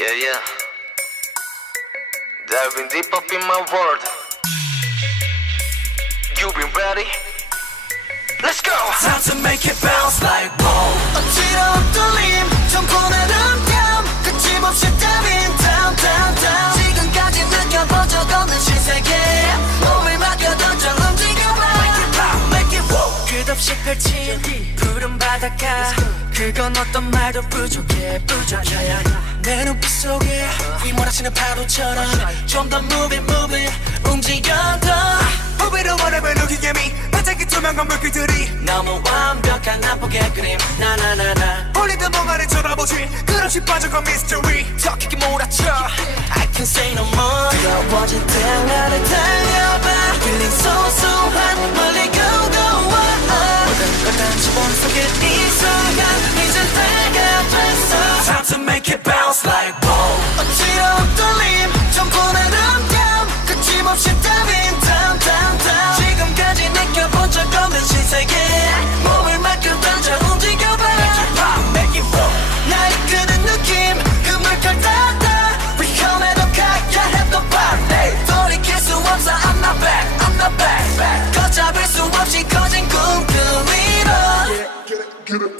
Yeah, yeah. Diving deep up in my world. You been ready? Let's go! Time to make it bounce like whoa. 어지러운 떨림 정권하는 땀 끝임없이 diving down down down 지금까지 느껴본 적 없는 신세계 몸을 맡겨 던져 움직여봐 Make it pop, make it whoa. 끝없이 펼친 푸른 바닷가 그건 어떤 말도 부족해 부족해 내 눈빛 속에 휘몰아치는 파도처럼 좀 더 move it move it 움직여 더 후배로 원하면 우기게 미 반짝이 투명한 물기들이 너무 완벽한 난폭의 그림 나나나나 홀리던 멍하니 쳐다보지 끝없이 빠져간 mystery 더 크게 몰아쳐 I can't say no more 뜨거워진 태양 아래 달려봐 Feeling 소소한 멀리 go go 모든 걸 다 집어넣게 이 순간 이제 내가 됐어 Time to make it bounce like whoa. 어지러운 떨림 정권하는 땀 끝임없이 diving down down down 지금까지 느껴본 적 없는 신세계 몸을 맡겨 던져 움직여봐 Make it pop, make it whoa. 날 이끄는 느낌 그 물결 따라 위험해도 가야 해도 party 돌이킬 수 없어 I'm not back I'm not back 걷잡을 수 없이 커진 꿈그 위로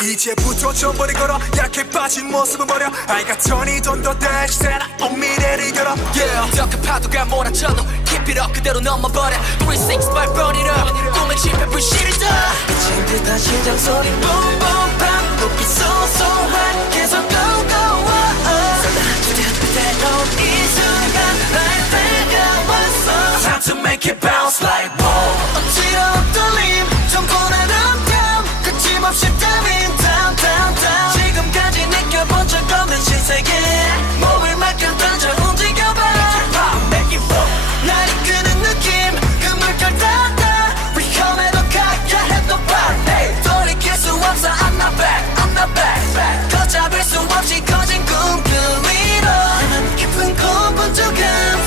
이제부터 전번에 걸어 약해 빠진 모습은 버려 I got Tony don't do that shit 온 미래를 걸어 Yeah 더 큰 파도가 몰아쳐도 Keep it up 그대로 넘어버려 3, 6, 5 burn it up 꿈의 집에 불씨를 떠 미친 듯한 심장 소리 Boom boom bam 높이 소소한 계속 go go 쏟아지듯 그대로 이 순간 날 때가 왔어 Time to make it bounce like whoa. 어지러운 떨림 정권하는 땀 끝임없이 diving down down down 지금까지 느껴본 적 없는 신세계 몸을 맡겨 던져 움직여봐 Pop, make it whoa. 날 이끄는 느낌 그 물결 따라 위험해도 가야 해도 party 돌이킬 수 없어 I'm not back I'm not back 걷잡을 수 없이 커진 꿈그 위로 난 깊은 고분조감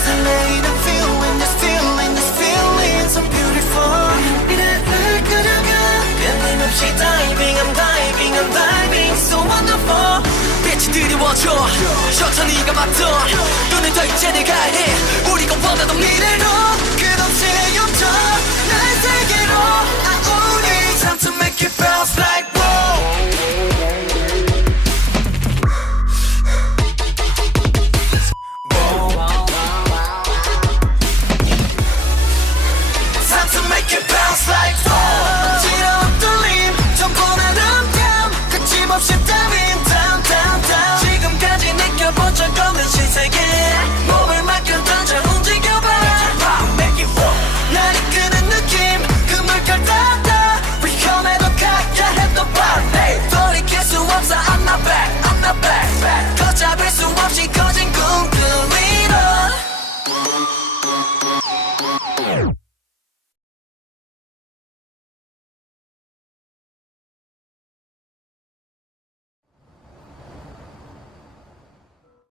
설레이는 feeling this feeling this feeling so beautiful 미래를 그려가 끊임없이 diving I'm diving I'm diving so wonderful 빛이 드리워져 천천히 감았던 눈을 더 이제 내가 해 우리가 원하던 미래로 끝없이 헤엄쳐 날 세계로 I own it Time to make it bounce like whoa. Time to make it bounce like whoa 어지러운 떨림 정권하는 땀 끝임없이 diving down down down